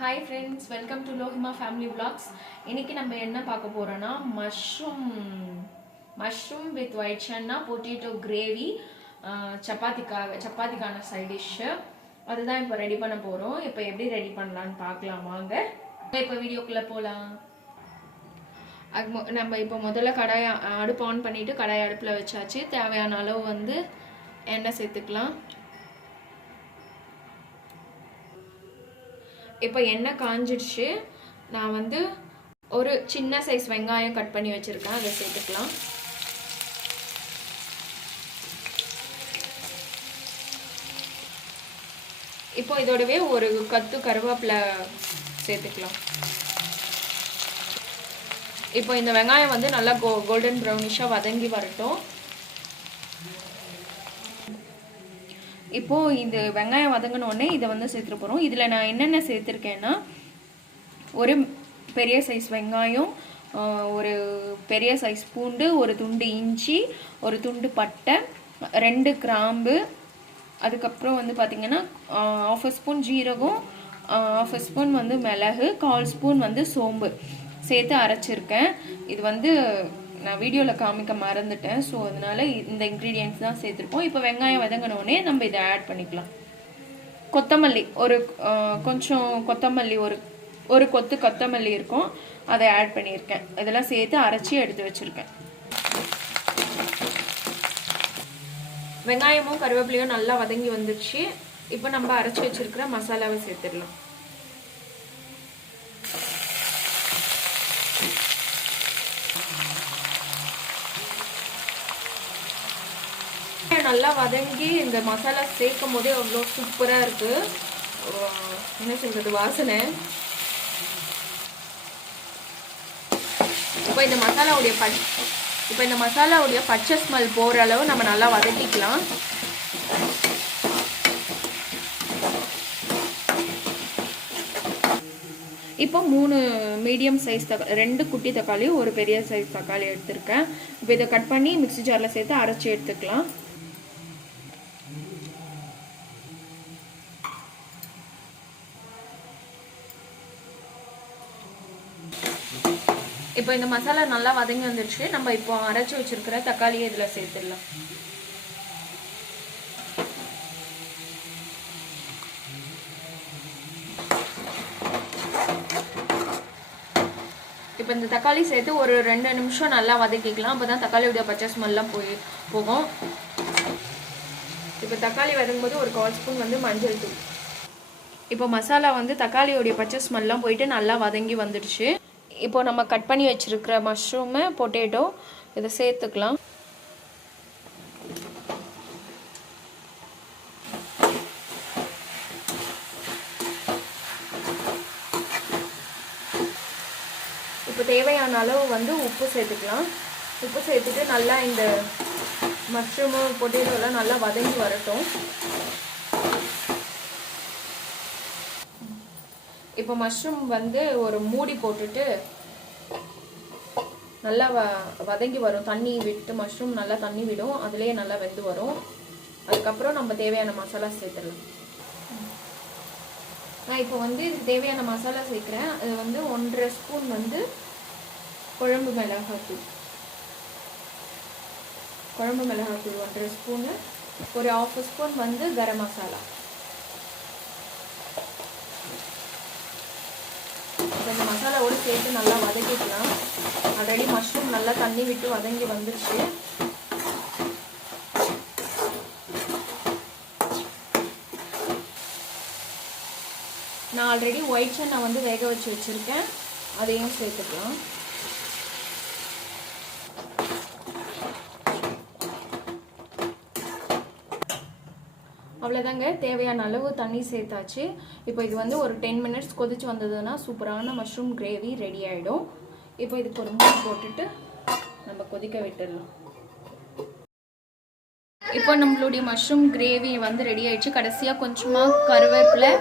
Hi friends, welcome to Lohima family vlogs. இன்னைக்கு நம்ம என்ன பார்க்க போறோம்னா mushroom with white chana potato gravy சப்பாத்திக்கான சைட் டிஷ். அதுதான் இப்போ ரெடி பண்ண போறோம். இப்போ எப்படி ரெடி பண்ணலாம்னு பார்க்கலாம் வாங்க. இப்போ வீடியோக்குள்ள போகலாம். நம்ம இப்போ முதல்ல அடுப்பு ஆன் பண்ணிட்டு கடாய் அடுப்பில் வச்சாச்சு. தேவையான அளவு வந்து எண்ணெய் சேர்த்துக்கலாம். இப்போ எண்ணெய் காஞ்சிடுச்சு. நான் வந்து ஒரு சின்ன சைஸ் வெங்காயம் கட் பண்ணி வச்சுருக்கேன், அதை சேர்த்துக்கலாம். இப்போ இதோடவே ஒரு கத்து கருவேப்பிலை சேர்த்துக்கலாம். இப்போ இந்த வெங்காயம் வந்து நல்லா கோல்டன் ப்ரௌனிஷாக வதங்கி வரட்டும். இப்போது இந்த வெங்காயம் வதங்கினோடனே இதை வந்து சேர்த்துட்டு போகிறோம். இதில் நான் என்னென்ன சேர்த்துருக்கேன்னா, ஒரு பெரிய சைஸ் வெங்காயம், ஒரு பெரிய சைஸ் பூண்டு, ஒரு துண்டு இஞ்சி, ஒரு துண்டு பட்டை, 2 கிராம்பு, அதுக்கப்புறம் வந்து பார்த்திங்கன்னா 1/2 ஸ்பூன் ஜீரகம், 1/2 ஸ்பூன் வந்து மிளகு, 1/4 ஸ்பூன் வந்து சோம்பு சேர்த்து அரைச்சிருக்கேன். இது வந்து நான் வீடியோவில் காமிக்க மறந்துட்டேன். ஸோ அதனால இந்த இன்க்ரீடியன்ட்ஸ் தான் சேர்த்துருப்போம். இப்போ வெங்காயம் வதங்கினோடனே நம்ம இதை ஆட் பண்ணிக்கலாம். கொத்தமல்லி கொஞ்சம் கொத்தமல்லி ஒரு கொத்து கொத்தமல்லி இருக்கும், அதை ஆட் பண்ணியிருக்கேன். இதெல்லாம் சேர்த்து அரைச்சி எடுத்து வச்சுருக்கேன். வெங்காயமும் கருவேப்பிலையும் நல்லா வதங்கி வந்துடுச்சு. இப்போ நம்ம அரைச்சி வச்சிருக்கிற மசாலாவை சேர்த்துடலாம். நல்லா வதங்கி இந்த மசாலா சேர்க்கும் போதே அவ்வளோ சூப்பராக இருக்குது. என்ன சொல்கிறது, வாசனை. இப்போ இந்த மசாலாவுடைய பச்சை ஸ்மெல் போகிற அளவு நம்ம நல்லா வதக்கிக்கலாம். இப்போ 3 மீடியம் சைஸ் 2 குட்டி தக்காளி, ஒரு பெரிய சைஸ் தக்காளி எடுத்திருக்கேன். இப்போ இதை கட் பண்ணி மிக்ஸி ஜாரில் சேர்த்து அரைச்சி எடுத்துக்கலாம். இப்போ இந்த மசாலா நல்லா வதங்கி வந்துடுச்சு. நம்ம இப்போ அரைச்சி வச்சிருக்கிற தக்காளியை இதில் சேர்த்துடலாம். இப்போ இந்த தக்காளி சேர்த்து ஒரு 2 நிமிஷம் நல்லா வதக்கிக்கலாம். அப்போ தான் தக்காளியோடைய பச்சை ஸ்மெல்லாம் போகும். இப்போ தக்காளி வதங்கும்போது ஒரு 1/4 ஸ்பூன் வந்து மஞ்சள் தூள். இப்போ மசாலா வந்து தக்காளியோடைய பச்சை ஸ்மெல்லாம் போயிட்டு நல்லா வதங்கி வந்துடுச்சு. இப்போ நம்ம கட் பண்ணி வச்சிருக்கிற மஷ்ரூமு, பொட்டேட்டோ இதை சேர்த்துக்கலாம். இப்போ தேவையான அளவு வந்து உப்பு சேர்த்துக்கலாம். உப்பு சேர்த்துட்டு நல்லா இந்த மஷ்ரூமு பொட்டேட்டோலாம் நல்லா வதங்கி வரட்டும். இப்போ மஷ்ரூம் வந்து ஒரு மூடி போட்டுட்டு நல்லா வதங்கி வரும். தண்ணி விட்டு மஷ்ரூம் நல்லா தண்ணி விடும், அதுலேயே நல்லா வெந்து வரும். அதுக்கப்புறம் நம்ம தேவையான மசாலா சேர்த்துடலாம். நான் இப்போ வந்து இது தேவையான மசாலா சேர்க்குறேன். அது வந்து 1.5 ஸ்பூன் வந்து குழம்பு மிளகாத்தூள் 1.5 ஸ்பூனு, ஒரு 1/2 ஸ்பூன் வந்து கரம் மசாலா. இந்த மசாலாவோடு சேர்த்து நல்லா வதக்கிக்கலாம். ஆல்ரெடி மஷ்ரூம் நல்லா தண்ணி விட்டு வதங்கி வந்துடுச்சு. நான் ஆல்ரெடி ஒயிட் சன்னா வந்து வேக வச்சு வச்சுருக்கேன், அதையும் சேர்த்துக்கலாம். அவ்வளோதாங்க, தேவையான அளவு தண்ணி சேர்த்தாச்சு. இப்போ இது வந்து ஒரு 10 மினிட்ஸ் கொதிச்சு வந்ததுன்னா சூப்பரான மஷ்ரூம் கிரேவி ரெடி ஆகிடும். இப்போ இதுக்கு ஒரு மூடி போட்டுட்டு நம்ம கொதிக்க விட்டுடலாம். இப்போ நம்மளுடைய மஷ்ரூம் கிரேவி வந்து ரெடி ஆயிடுச்சு. கடைசியாக கொஞ்சமாக கருவேப்பிலை,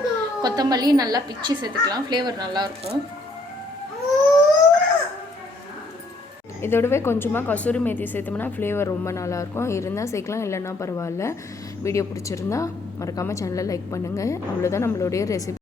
கொத்தமல்லி நல்லா பிச்சு சேர்த்துக்கலாம், ஃப்ளேவர் நல்லாயிருக்கும். இதோடவே கொஞ்சமாக கசூரி மேத்தி சேர்த்தோம்னா ஃப்ளேவர் ரொம்ப நல்லாயிருக்கும். இருந்தால் சேர்க்கலாம், இல்லைன்னா பரவாயில்ல. வீடியோ பிடிச்சிருந்தா மறக்காமல் சேனலை லைக் பண்ணுங்கள். அவ்வளோதான் நம்மளுடைய ரெசிபி.